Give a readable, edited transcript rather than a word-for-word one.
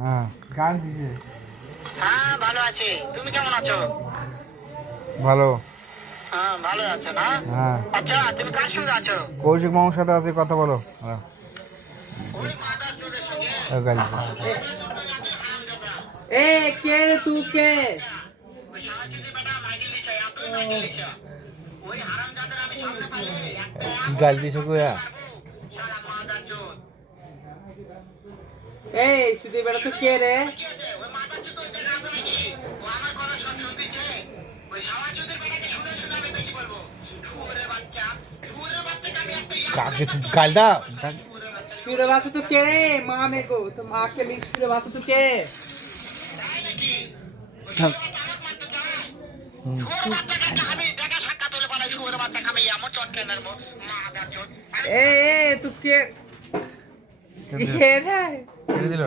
হ্যাঁ গান দিছে। হ্যাঁ ভালো আছি, তুমি কেমন আছো? ভালো। হ্যাঁ ভালো আছো না? হ্যাঁ আচ্ছা তুমি কার সঙ্গে আছো? কৌশিক মামার সাথে আছে, কথা বলো। হ্যাঁ গান দিছে। এ কে রে তুই কে? কি গাল দিছে কইয়া? এই সুধীর বেটা তুই কে রে? কাকে গাল দা? সুরে বাচ্চা তুই কে রে? মা মেকো তো মা কে লিস সুরে বাচ্চা তুই কে? এ তুই কে? কে রে? ছেড়ে দিল।